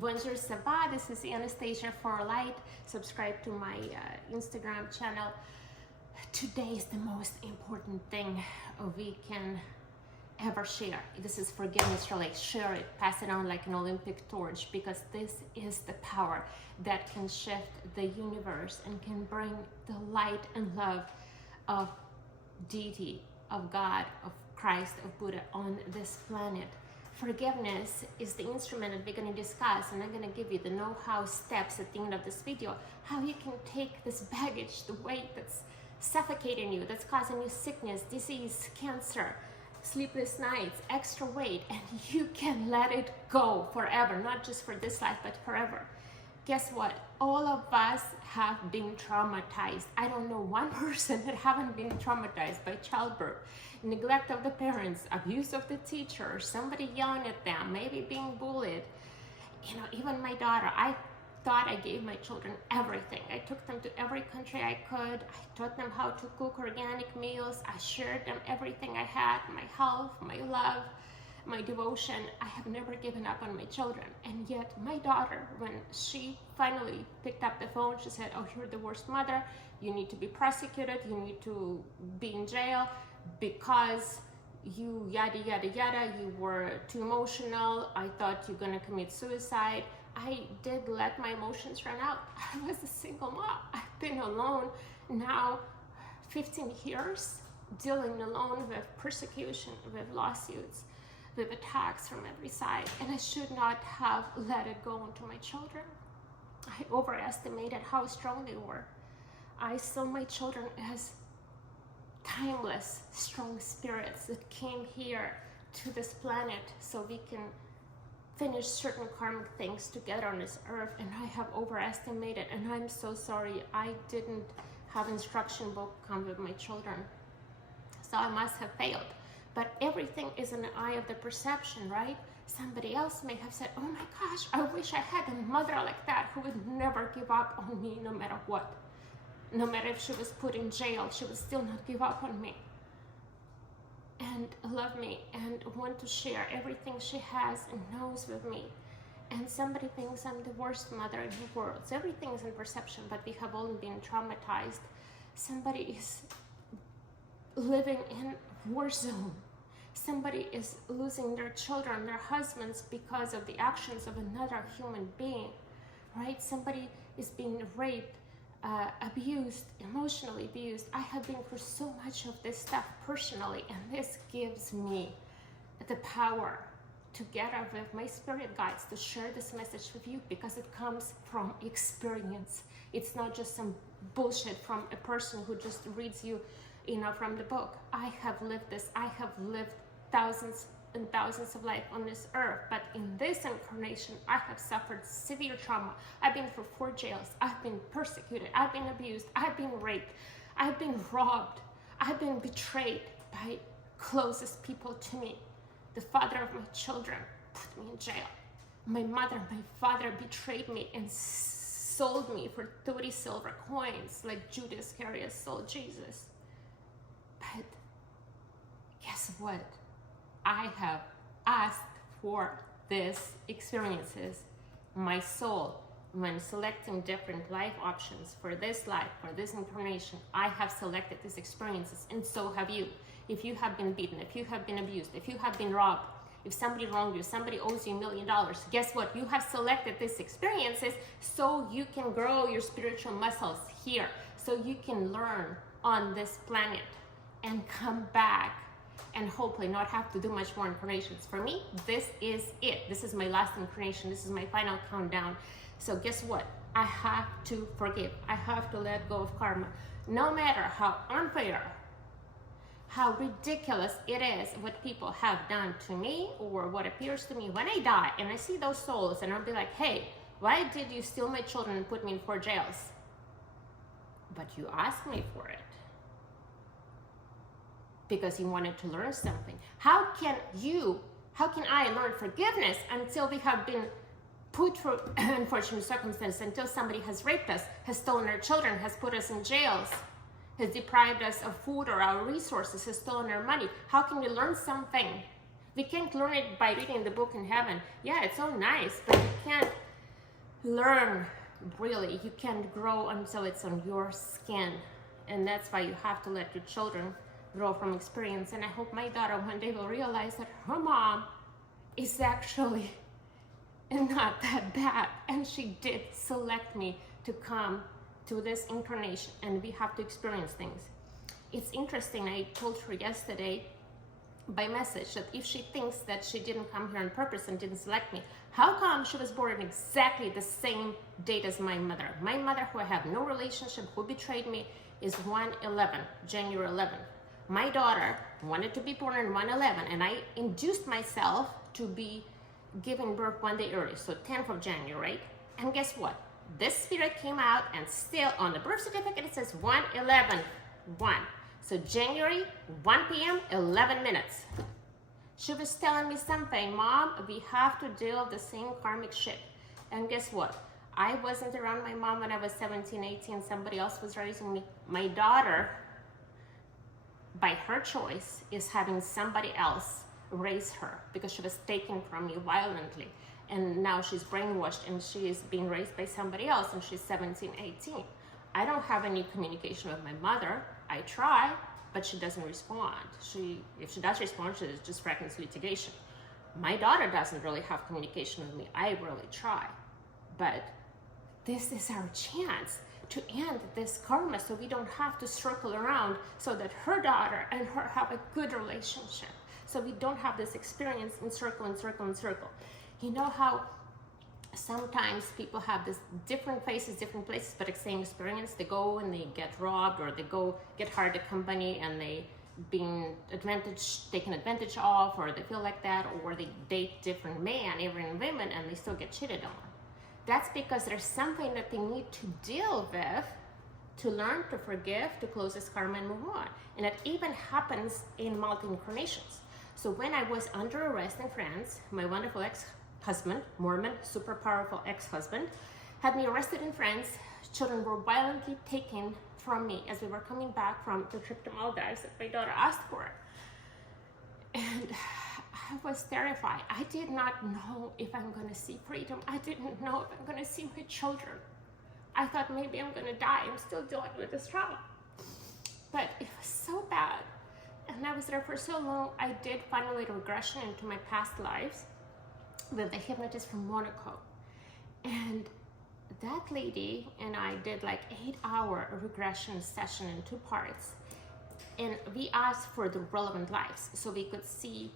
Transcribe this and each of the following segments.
Bonjour, ça va? This is Anastasia for Light. Subscribe to my Instagram channel. Today is the most important thing we can ever share. This is forgiveness related. Share it, pass it on like an Olympic torch, because this is the power that can shift the universe and can bring the light and love of deity, of God, of Christ, of Buddha on this planet. Forgiveness is the instrument that we're going to discuss, and I'm going to give you the know-how steps at the end of this video, how you can take this baggage, the weight that's suffocating you, that's causing you sickness, disease, cancer, sleepless nights, extra weight, and you can let it go forever, not just for this life, but forever. Guess what? All of us have been traumatized. I don't know one person that haven't been traumatized by childbirth, neglect of the parents, abuse of the teacher, somebody yelling at them, maybe being bullied. You know, even my daughter, I thought I gave my children everything. I took them to every country I could. I taught them how to cook organic meals. I shared them everything I had, my health, my love, my devotion. I have never given up on my children. And yet my daughter, when she finally picked up the phone, she said, "Oh, you're the worst mother. You need to be prosecuted. You need to be in jail because you yada, yada, yada. You were too emotional. I thought you're going to commit suicide." I did let my emotions run out. I was a single mom. I've been alone now 15 years, dealing alone with persecution, with lawsuits, with attacks from every side, and I should not have let it go onto my children. I overestimated how strong they were. I saw my children as timeless, strong spirits that came here to this planet so we can finish certain karmic things together on this earth, and I have overestimated, and I'm so sorry. I didn't have instruction book come with my children, so I must have failed. But everything is in the eye of the perception, right? Somebody else may have said, "Oh my gosh, I wish I had a mother like that who would never give up on me no matter what. No matter if she was put in jail, she would still not give up on me and love me and want to share everything she has and knows with me." And somebody thinks I'm the worst mother in the world. So everything is in perception, but we have all been traumatized. Somebody is living in war zone. Somebody is losing their children, their husbands, because of the actions of another human being, right? Somebody is being raped, abused, emotionally abused. I have been through so much of this stuff personally, and this gives me the power together with my spirit guides to share this message with you, because it comes from experience. It's not just some bullshit from a person who just reads you know, from the book. I have lived this. I have lived thousands and thousands of life on this earth, but in this incarnation I have suffered severe trauma. I've been through 4 jails. I've been persecuted. I've been abused. I've been raped. I've been robbed. I've been betrayed by closest people to me. The father of my children put me in jail. My mother, my father betrayed me and sold me for 30 silver coins, like Judas Iscariot sold Jesus. But guess what? I have asked for these experiences. My soul, when selecting different life options for this life, for this incarnation, I have selected these experiences, and so have you. If you have been beaten, if you have been abused, if you have been robbed, if somebody wronged you, somebody owes you $1 million, guess what? You have selected these experiences so you can grow your spiritual muscles here, so you can learn on this planet and come back and hopefully not have to do much more incarnations. For me, this is it. This is my last incarnation. This is my final countdown. So guess what? I have to forgive. I have to let go of karma. No matter how unfair, how ridiculous it is what people have done to me, or what appears to me when I die and I see those souls, and I'll be like, "Hey, why did you steal my children and put me in 4 jails? But you asked me for it because you wanted to learn something." How can I learn forgiveness until we have been put through unfortunate circumstances, until somebody has raped us, has stolen our children, has put us in jails, has deprived us of food or our resources, has stolen our money? How can we learn something? We can't learn it by reading the book in heaven. Yeah, it's so nice, but you can't learn. Really, you can't grow until it's on your skin, and that's why you have to let your children grow from experience. And I hope my daughter one day will realize that her mom is actually not that bad, and she did select me to come to this incarnation, and we have to experience things. It's interesting, I told her yesterday by message that if she thinks that she didn't come here on purpose and didn't select me, how come she was born exactly the same date as my mother? My mother, who I have no relationship, who betrayed me, is 1/11, January 11th. My daughter wanted to be born on 1/11, and I induced myself to be giving birth one day early, so 10th of January. And guess what? This spirit came out, and still on the birth certificate it says 1/11/1. So January, 1 p.m., 11 minutes. She was telling me something, Mom, we have to deal with the same karmic shit. And guess what? I wasn't around my mom when I was 17, 18. Somebody else was raising me. My daughter, by her choice, is having somebody else raise her because she was taken from me violently. And now she's brainwashed and she is being raised by somebody else, and she's 17, 18. I don't have any communication with my mother. I try, but she doesn't respond. If she does respond, it's just fragments litigation. My daughter doesn't really have communication with me. I really try. But this is our chance to end this karma so we don't have to circle around, so that her daughter and her have a good relationship. So we don't have this experience in circle and circle and circle. You know how sometimes people have this different faces, different places, but the same experience. They go and they get robbed, or they go get hired at a company and they being taken advantage of, or they feel like that, or they date different men, even women, and they still get cheated on. That's because there's something that they need to deal with, to learn, to forgive, to close this karma and move on. And it even happens in multi-incarnations. So when I was under arrest in France, my wonderful ex-husband, Mormon, super powerful ex-husband, had me arrested in France. Children were violently taken from me as we were coming back from the trip to Maldives that my daughter asked for. And I was terrified. I did not know if I'm going to see freedom. I didn't know if I'm going to see my children. I thought maybe I'm going to die. I'm still dealing with this trauma. But it was so bad. And I was there for so long, I did finally regression into my past lives with a hypnotist from Monaco. And that lady and I did like 8-hour regression session in 2 parts. And we asked for the relevant lives so we could see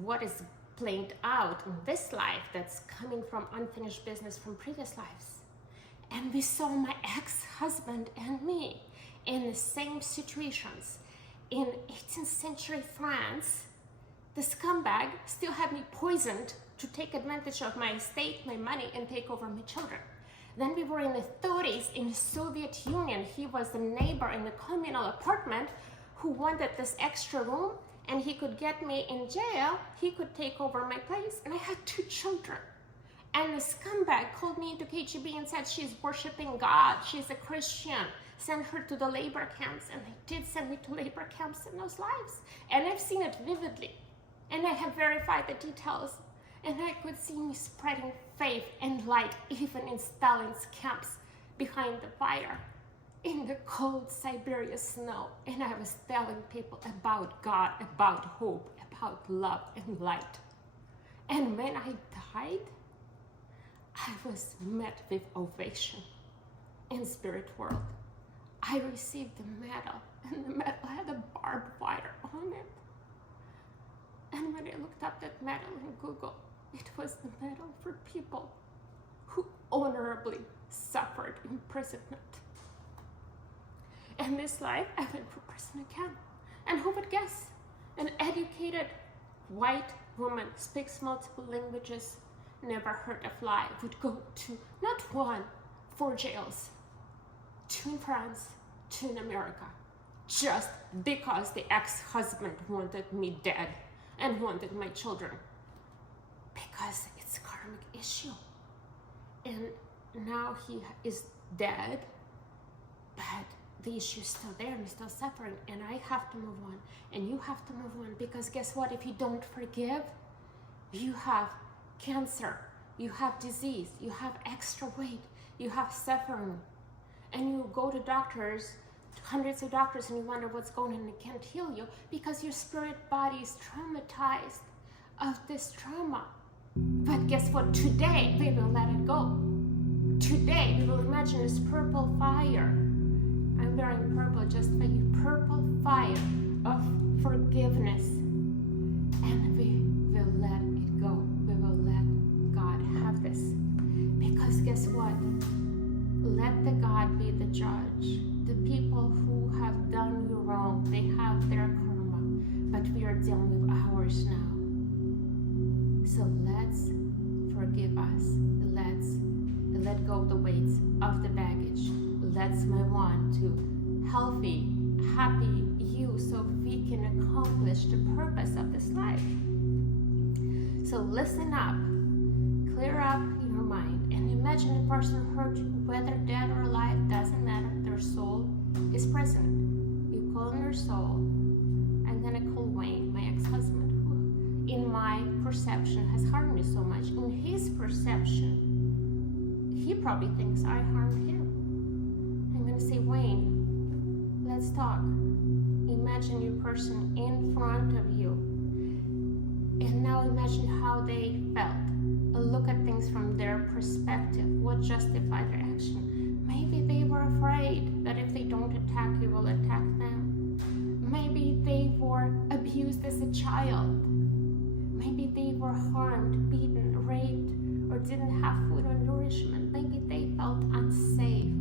what is played out in this life that's coming from unfinished business from previous lives. And we saw my ex-husband and me in the same situations. In 18th century France, the scumbag still had me poisoned to take advantage of my estate, my money, and take over my children. Then we were in the 30s in the Soviet Union. He was the neighbor in the communal apartment who wanted this extra room, and he could get me in jail. He could take over my place, and I had 2 children. And the scumbag called me into KGB and said she's worshiping God, she's a Christian. Send her to the labor camps, and they did send me to labor camps in those lives. And I've seen it vividly, and I have verified the details, and I could see me spreading faith and light even in Stalin's camps behind the fire in the cold Siberia snow. And I was telling people about God, about hope, about love and light. And when I died, I was met with ovation in spirit world. I received the medal, and the medal had a barbed wire on it. And when I looked up that medal in Google, it was the medal for people who honorably suffered imprisonment. In this life, I went for prison again. And who would guess? An educated white woman, speaks multiple languages, never hurt a fly, would go to not 1, 4 jails. 2 in France, 2 in America, just because the ex-husband wanted me dead and wanted my children. Because it's a karmic issue. And now he is dead, but the issue is still there and he's still suffering, and I have to move on, and you have to move on, because guess what? If you don't forgive, you have cancer, you have disease, you have extra weight, you have suffering, and you go to doctors, hundreds of doctors, and you wonder what's going on and it can't heal you because your spirit body is traumatized of this trauma. But guess what? Today we will let it go. Today we will imagine this purple fire. I'm wearing purple just for you. Purple fire of forgiveness. And we will let it go. We will let God have this. Because guess what? Let the God be the judge. The people who have done you wrong, they have their karma. But we are dealing with ours now. So let's forgive us. Let's let go of the weights of the baggage. Let's move on to healthy, happy you so we can accomplish the purpose of this life. So listen up, clear up your mind, and imagine the person who hurt you, whether dead or alive, doesn't matter. Their soul is present. You call in their soul. I'm gonna call Wayne, my ex-husband, who in my perception has harmed me so much. In his perception, he probably thinks I harmed him. I'm gonna say, Wayne, let's talk. Imagine your person in front of you. And now imagine how they felt. Look at things from their perspective. What justified their action? Maybe they were afraid that if they don't attack, you will attack them. Maybe they were abused as a child. Maybe they were harmed, beaten, raped, or didn't have food or nourishment. Maybe they felt unsafe.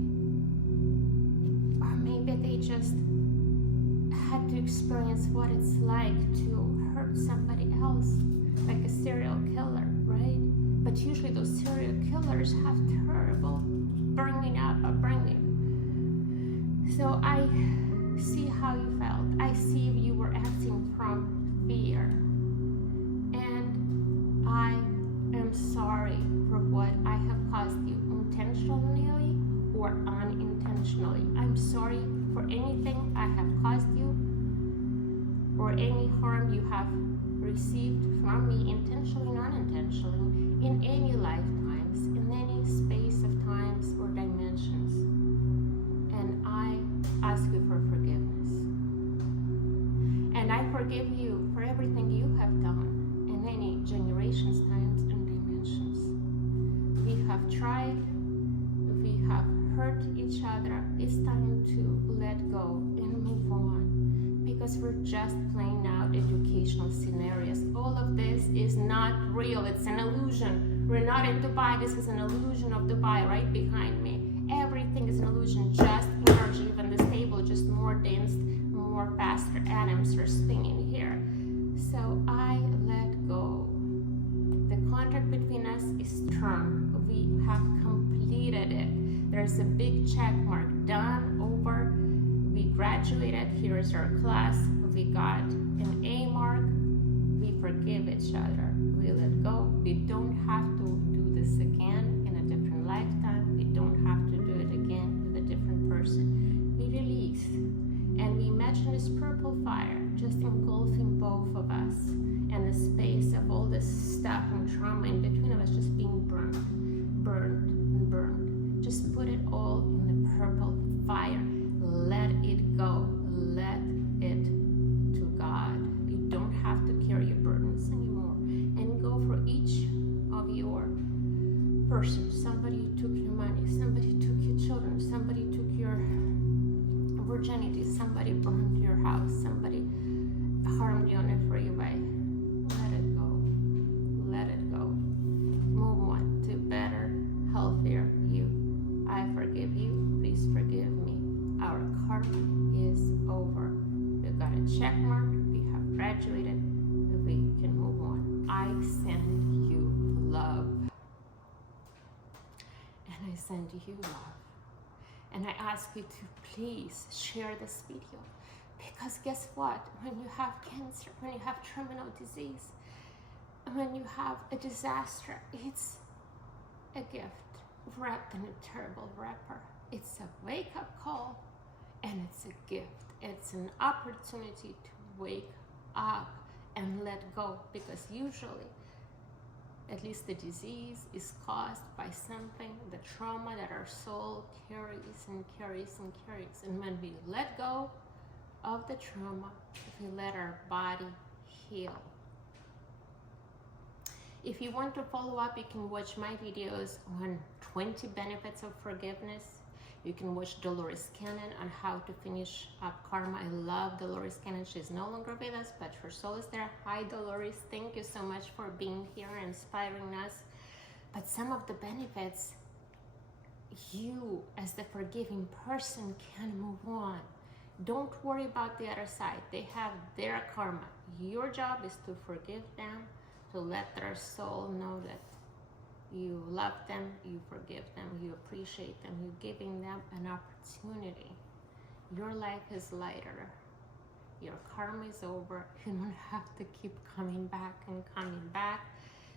Or maybe they just had to experience what it's like to hurt somebody else, like a serial killer, right? But usually those serial killers have terrible bringing up, upbringing. So I see how you felt. I see you were acting from fear. And I am sorry for what I have caused you, intentionally or unintentionally. I'm sorry for anything I have caused you or any harm you have received from me, intentionally or unintentionally, in any lifetimes, in any space of times or dimensions. And I ask you for forgiveness. And I forgive you for everything you have done in any generations, times, and dimensions. We have tried, we have hurt each other. It's time to let go and move on, because we're just playing out educational scenarios. All of this is not real. It's an illusion. We're not in Dubai. This is an illusion of Dubai right behind me. Everything is an illusion, just energy. Even this table, just more dense, more faster atoms are spinning here. So I let go. The contract between us is term. We have completed it. There's a big check mark, done, over. We graduated. Here is our class. We got an A mark. We forgive each other. We let go. We don't have to do this again in a different lifetime. We don't have to do it again with a different person. We release. And we imagine this purple fire just engulfing both of us, and the space of all this stuff and trauma in between of us just being burned, and burned. Just put it all in the purple fire. Let it go. Let it to God. You don't have to carry your burdens anymore. And go for each of your persons. Somebody took your money. Somebody took your children. Somebody took your virginity. Somebody burned your house. Somebody harmed you on a freeway. Let it go. Let it go. Move on to better, healthier you. I forgive you. Please forgive me. Our karma is over. We've got a check mark. We have graduated. We can move on. I send you love. And I send you love. And I ask you to please share this video. Because guess what? When you have cancer, when you have terminal disease, when you have a disaster, it's a gift wrapped in a terrible wrapper. It's a wake-up call, and it's a gift. It's an opportunity to wake up and let go, because usually At least the disease is caused by something, the trauma that our soul carries and carries and carries. And when we let go of the trauma, we let our body heal. If you want to follow up, you can watch my videos on 20 benefits of forgiveness. You can watch Dolores Cannon on how to finish up karma. I love Dolores Cannon. She's no longer with us, but her soul is there. Hi, Dolores. Thank you so much for being here and inspiring us. But some of the benefits, you as the forgiving person can move on. Don't worry about the other side. They have their karma. Your job is to forgive them, to let their soul know that you love them, you forgive them, you appreciate them, you're giving them an opportunity. Your life is lighter. Your karma is over. You don't have to keep coming back and coming back.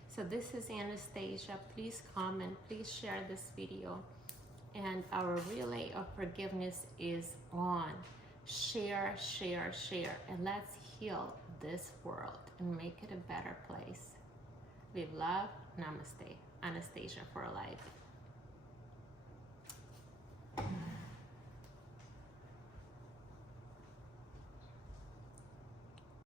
So this is Anastasia. Please comment, please share this video. And our relay of forgiveness is on. Share, share, share. And let's heal this world and make it a better place. With love, namaste. Anastasia for life.